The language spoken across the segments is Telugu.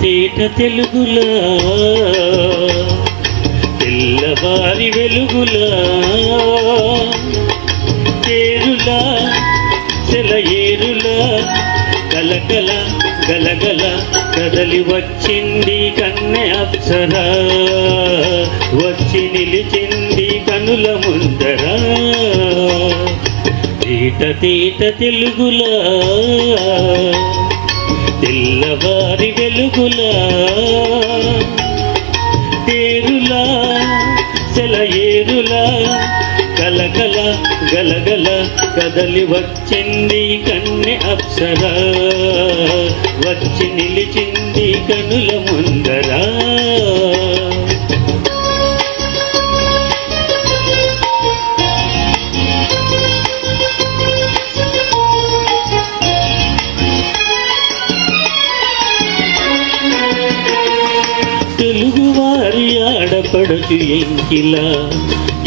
తేట తెలుగులా తెల్లవారి వెలుగులా తేరులా సెలయేరులా కలకల గలగల కదలి వచ్చింది కన్నె అప్సరా వచ్చి నిలిచింది కనుల ముందర తేట తేట తెలుగులా తెల్లవారి వెలుగులా తేరులా సెలయేరులా కలకల గలగల కదలి వచ్చింది కన్నె అప్సరా వచ్చి నిలిచింది కనుల ముందరా తెలుగువారి ఆడపడచు ఎంకిలా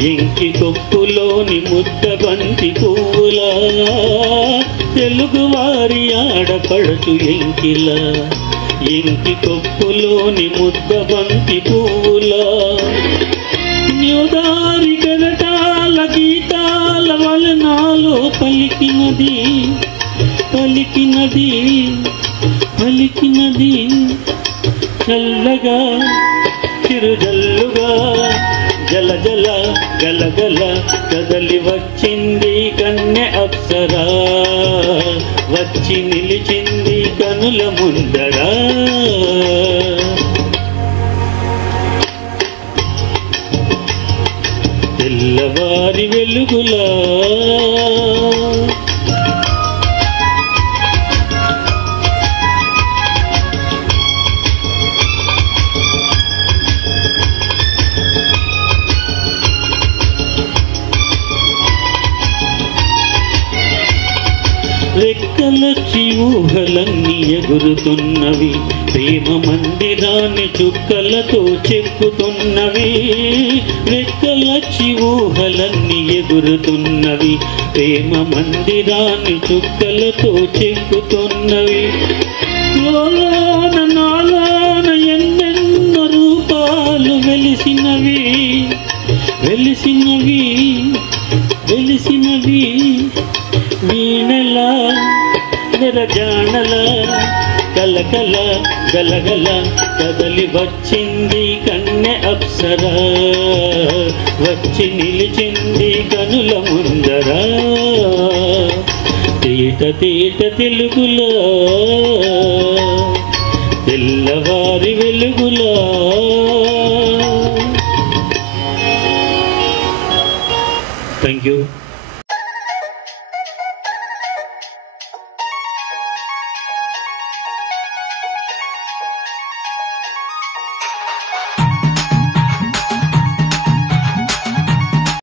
ఎంకి కొప్పులోని ముద్ద బంతి పువ్వులా తెలుగువారి ఆడపడచు ఎంకిలా ఎంకి కొప్పులోని ముద్ద బంతి పువ్వులా న్యోదారి కరటాల గీతాల వలనాలో పలికినది పలికినది పలికినది చల్లగా చిరుజల్లుగా జల జల గలగల కదలి వచ్చింది కన్నె అప్సరా వచ్చి నిలిచింది కనుల ముందరా తెల్లవారి వెలుగులా రెక్కలొచ్చి ఊహలన్నీ ఎగురుతున్నవి ప్రేమ మందిరాన్ని చుక్కలతో చెక్కుతున్నవి రెక్కలొచ్చి ఊహలన్నీ ఎగురుతున్నవి ప్రేమ మందిరాన్ని చుక్కలతో చెక్కుతున్నవి లోన నాలోన ఎన్నెన్నో రూపాలు వెలిసినవి వెలిసినవి వెలిసినవి వీణలా నిరజానల కలకల గలగల కదలి వచ్చింది కన్నె అప్సరా వచ్చి నిలిచింది కనుల ముందరా తేట తేట తెలుగులా తెల్లవారి వెలుగులా థ్యాంక్ యూ.